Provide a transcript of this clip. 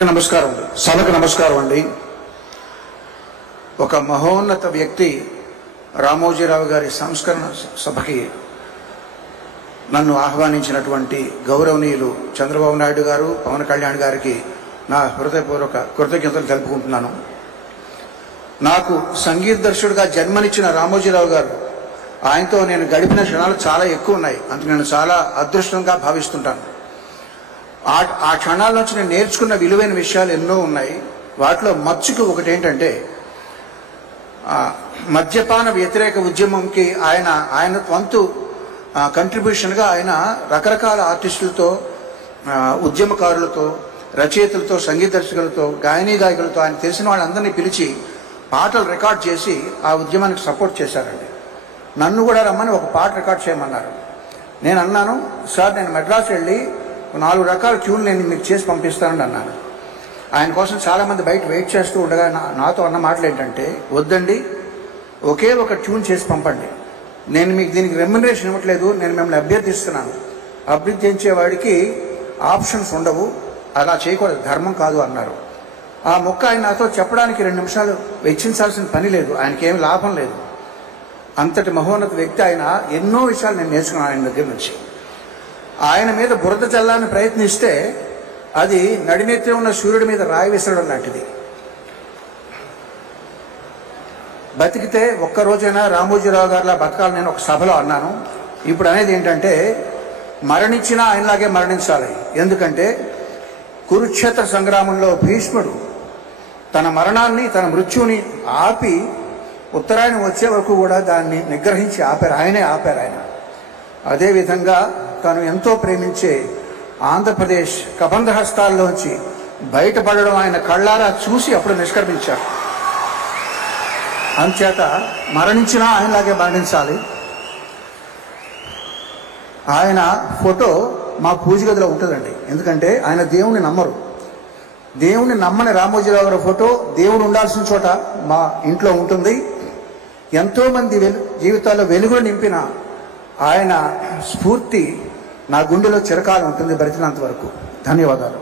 నమస్కారం సభకు నమస్కారం అండి. ఒక మహోన్నత వ్యక్తి రామోజీరావు గారి సంస్కరణ సభకి నన్ను ఆహ్వానించినటువంటి గౌరవనీయులు చంద్రబాబు నాయుడు గారు, పవన్ కళ్యాణ్ గారికి నా హృదయపూర్వక కృతజ్ఞతలు తెలుపుకుంటున్నాను. నాకు సంగీత దర్శకుడిగా జన్మనిచ్చిన రామోజీరావు గారు, ఆయనతో నేను గడిపిన క్షణాలు చాలా ఎక్కువ ఉన్నాయి. అందుకు నేను చాలా అదృష్టంగా భావిస్తుంటాను. ఆ క్షణాల నుంచి నేను నేర్చుకున్న విలువైన విషయాలు ఎన్నో ఉన్నాయి. వాటిలో మచ్చుకు ఒకటి ఏంటంటే, మద్యపాన వ్యతిరేక ఉద్యమంకి ఆయన వంతు కంట్రిబ్యూషన్గా ఆయన రకరకాల ఆర్టిస్టులతో, ఉద్యమకారులతో, రచయితలతో, సంగీత దర్శకులతో, గాయకులతో ఆయన తెలిసిన వాళ్ళందరినీ పిలిచి పాటలు రికార్డ్ చేసి ఆ ఉద్యమానికి సపోర్ట్ చేశారండి. నన్ను కూడా రమ్మని ఒక పాట రికార్డ్ చేయమన్నారు. నేను అన్నాను, సార్ నేను మెడ్రాస్ వెళ్ళి 4 రకాల ట్యూన్లు నేను మీకు చేసి పంపిస్తానని అన్నాను. ఆయన కోసం చాలామంది బయట వెయిట్ చేస్తూ ఉండగా నాతో అన్న మాటలు ఏంటంటే, వద్దండి, ఒకే ఒక ట్యూన్ చేసి పంపండి, నేను మీకు దీనికి రెమ్యునరేషన్ ఇవ్వట్లేదు, నేను మిమ్మల్ని అభ్యర్థిస్తున్నాను, అభ్యర్థించేవాడికి ఆప్షన్స్ ఉండవు, అలా చేయకూడదు, ధర్మం కాదు అన్నారు. ఆ మొక్క ఆయన నాతో చెప్పడానికి 2 నిమిషాలు వెచ్చించాల్సిన పని లేదు, ఆయనకేమి లాభం లేదు. అంతటి మహోన్నత వ్యక్తి ఆయన. ఎన్నో విషయాలు నేను నేర్చుకున్నాను ఆయన దగ్గర నుంచి. ఆయన మీద బురద చల్లాలని ప్రయత్నిస్తే అది నడినెత్తి ఉన్న సూర్యుడి మీద రాయి విసరడం లాంటిది. బతికితే ఒక్కరోజైనా రామోజీరావు గారిలా బతకాలని నేను ఒక సభలో అన్నాను. ఇప్పుడు అనేది ఏంటంటే, మరణించినా ఆయనలాగే మరణించాలి. ఎందుకంటే కురుక్షేత్ర సంగ్రామంలో భీష్ముడు తన మరణాన్ని, తన మృత్యుని ఆపి ఉత్తరాయణం వచ్చే వరకు కూడా దాన్ని నిగ్రహించి ఆపారు. ఆయన అదేవిధంగా తాను ఎంతో ప్రేమించే ఆంధ్రప్రదేశ్ కబంధ హస్తాల్లోంచి బయటపడడం ఆయన కళ్ళారా చూసి అప్పుడు నిష్క్రమించారు. అంచేత మరణించినా ఆయనలాగే మరణించాలి. ఆయన ఫోటో మా పూజ గదిలో ఉంటుందండి. ఎందుకంటే ఆయన దేవుణ్ణి నమ్మరు. దేవుణ్ణి నమ్మని రామోజీరావు గారి ఫోటో దేవుడు ఉండాల్సిన చోట మా ఇంట్లో ఉంటుంది. ఎంతోమంది జీవితాల్లో వెలుగులు నింపిన ఆయన స్ఫూర్తి నా గుండెలో చిరకాలం ఉంటుంది, బ్రతికినంత వరకు. ధన్యవాదాలు.